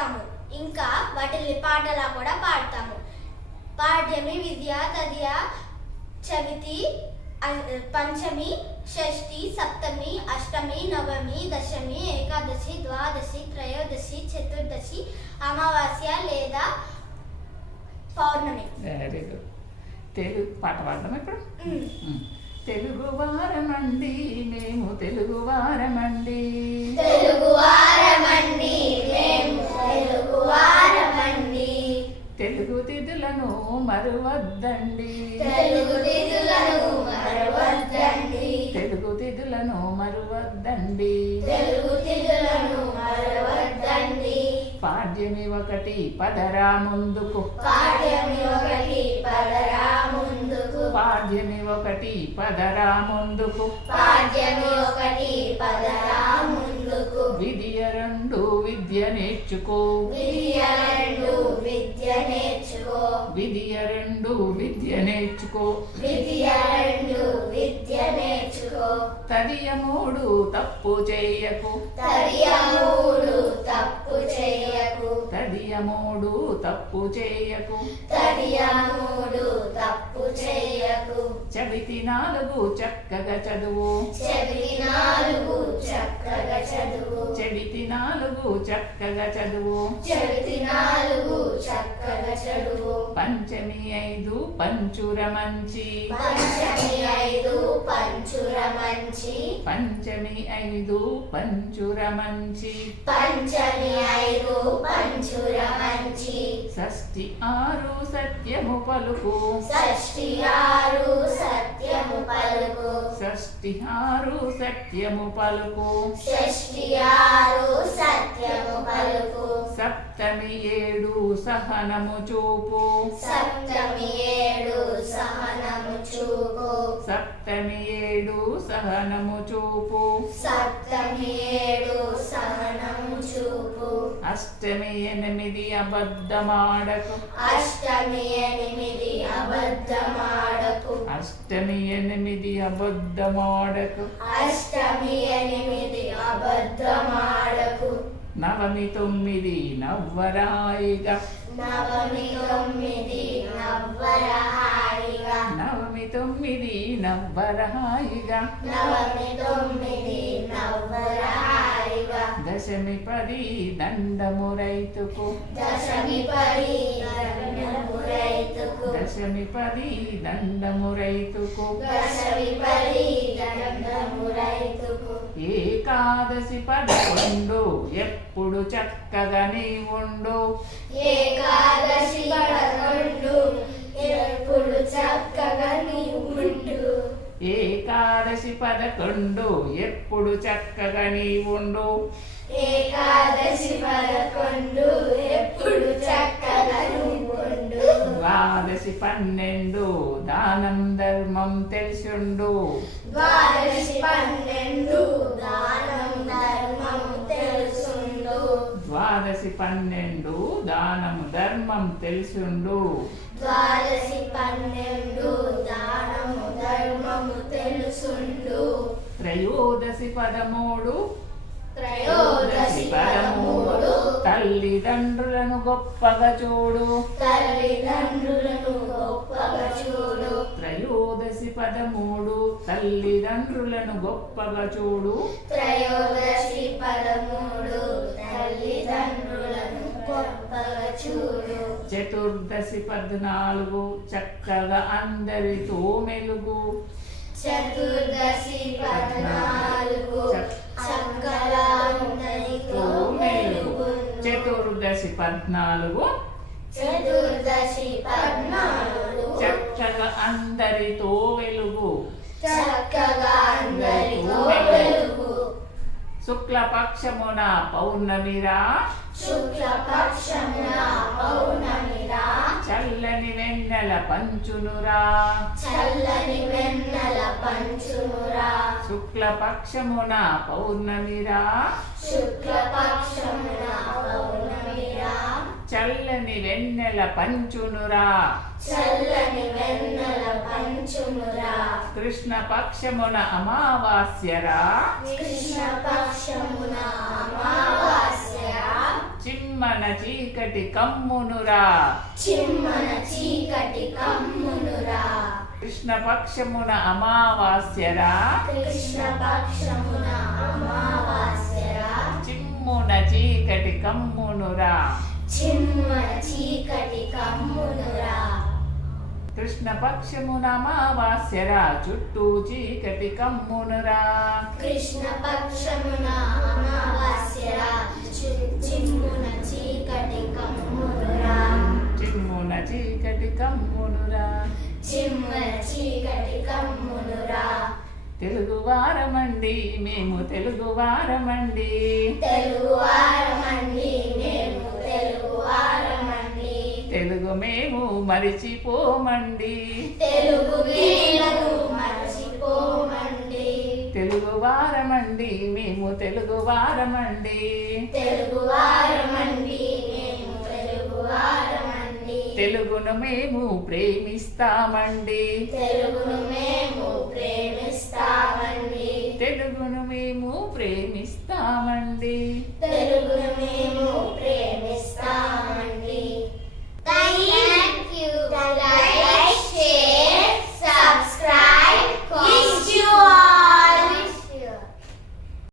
చేస్తాము. ఇంకా వాటిని పాటలా కూడా పాడతాము. పాడ్యమి, విద్య, తదియ, చవితి, పంచమి, షష్ఠి, సప్తమి, అష్టమి, నవమి, దశమి, ఏకాదశి, ద్వాదశి, త్రయోదశి, చతుర్దశి, అమావాస్య లేదా పౌర్ణమి. Very good. తెలుగు పాట పాడదాం ఇప్పుడు. తెలుగు వారమండి మేము, తెలుగు వారమండి, తెలుగు వారమండి మేము, తెలుగు వారమండి. తెలుగు తిథులను మరువద్దండి, తెలుగు తిథులను మరువద్దండి, తెలుగు తిథులను మరువద్దండి, తెలుగు తిథులను మరువద్దండి. పాడ్యమి ఒకటి పదరా ముందుకు, పాడ్యమి ఒకటి పదరా ముందుకు, పాడ్యమి ఒకటి పదరా ముందుకు, పాడ్యమి ఒకటి పదరా ముందుకు. విద్య రెండు విద్య నేర్చుకో, విద్య రెండు విద్య నేర్చుకో, విద్య రెండు విద్య నేర్చుకో, విద్య రెండు విద్య నేర్చుకో. తదియ మూడు తప్పు చేయకు, తదియ మూడు తప్పు చేయకు, తదియ మూడు తప్పు చేయకు, తదియ మూడు తప్పు చేయకు. చవితి నాలుగు చక్కగా చదువు, చవితి నాలుగు చక్కగా చదువు, చవితి నాలుగు చక్కగా చదువు, చవితి నాలుగు చక్కగా చదువు. పంచమి ఐదు పంచుర మంచి, పంచమి ఐదు పంచుర మంచి, పంచమి ఐదు పంచుర మంచి, పంచమి ఐదు పంచుర మంచి. షష్ఠి ఆరు సత్యము పలుకు, షష్ఠి ఆరు సత్యము పలుకు, షష్ఠి ఆరు సత్యము పలుకు, షష్ఠి ఆరు సత్యము పలుకు. సప్తమి ఏడు సహనము చూపు, సప్తమి ఏడు సహనము చూపు, సప్తమి ఏడు సహనము చూపు, సప్తమి ఏడు సహనము చూపు. అష్టమి ఎనిమిది అబద్ధమాడకు, అష్టమి ఎనిమిది అబద్ధమాడకు, అష్టమి ఎనిమిది అబద్ధమాడకు, అష్టమి ఎనిమిది అబద్ధమాడకు. నవమి తొమ్మిది నవ్వరాయిగా, నవమి తొమ్మిది నవ్వరహాయిగా, నవమి తొమ్మిది నవ్వరహాయిగా, నవమి తొమ్మిది నవ్వరహాయిగా. దశమి పది దండము రైతుకు, దశమి పది దండము రైతుకు, దశమి పది దండము రైతుకు, దశమి పది దండము రైతుకు. ఏకాదశి పదకొండు ఎప్పుడు చక్కగా నీ ఉండు, ఏకాదశి పదకొండు ఎప్పుడు చక్కగా నీవు ఉండు, ఏకాదశి పదకొండు ఎప్పుడు చక్కగా నీ ఉండు, ఏకాదశి పదకొండు ఎప్పుడు చక్కగా నీవు ఉండు. ద్వాదశి పన్నెండు దానం ధర్మం తెలిసుండు, ద్వాదశి పన్నెండు దానం ధర్మం తెలుసుండు, ద్వాదశి పన్నెండు దానము ధర్మం తెలిసుండు, ద్వాదశి పన్నెండు దానము ధర్మము తెలుసుండు. త్రయోదశి పదమూడు, త్రయోదశి పదమూడు తల్లిదండ్రులను గొప్పగా చూడు, తల్లిదండ్రులను గొప్పగా చూడు, త్రయోదశి పదమూడు తల్లిదండ్రులను గొప్పగా చూడు, త్రయోదశి పదమూడు తల్లిదండ్రులను గొప్పగా చూడు. చతుర్దశి 14 చక్కగా అందరితో మెలుగు, చతుర్దశి 14 చక్కగా అందరితో మెలుగు, చతుర్దశి 14 చతుర్దశి 14 చక్కగా అందరితో వెలుగు, చక్కగా అందరితో వెలుగు. శుక్లపక్షమున పౌర్ణమిరా, శుక్లపక్షమున పౌర్ణమిరా, చల్లని వెన్నెల పంచునురా, చల్లని వెన్నెల పంచునురా. శుక్లపక్షమున పౌర్ణమిరా, శుక్లపక్షమున పౌర్ణమిరా, చల్లని వెన్నెల పంచునురా, చల్లని వెన్నెల పంచునురా. కృష్ణ పక్షమున అమావాస్యరా, కృష్ణ పక్షమున అమావాస్య, చిమ్మన చీకటి కమ్మునురా చిమ్మన చీకటి కమ్మునురా కృష్ణపక్షమున అమావాస్యరా కృష్ణ పక్షమున అమావాస్యరా చిమ్మున చీకటి కమ్మునురా చిమ్మన చీకటి కమ్మునురా కృష్ణపక్షమున అమావాస్యరా చుట్టూ చీకటి కమ్మునురా కృష్ణ పక్షమున అమావాస్యరా చిమ్మున చీకటి కమ్మునురా చిమ్మున చీకటి కమ్మునురా చిమ్మన చీకటి కమ్మునురా తెలుగువారమండి మేము తెలుగువారమండి తెలుగువారమండి మేము తెలుగువారమండి తెలుగు మేము మరిచిపోమండి తెలుగు మేము మర్చిపోమండి తెలుగువారమండి మేము తెలుగువారమండి తెలుగువారమండి మేము తెలుగువారమండి తెలుగును మేము ప్రేమిస్తామండి తెలుగును మేము ప్రేమిస్తామండి తెలుగును మేము ప్రేమిస్తామండి తెలుగును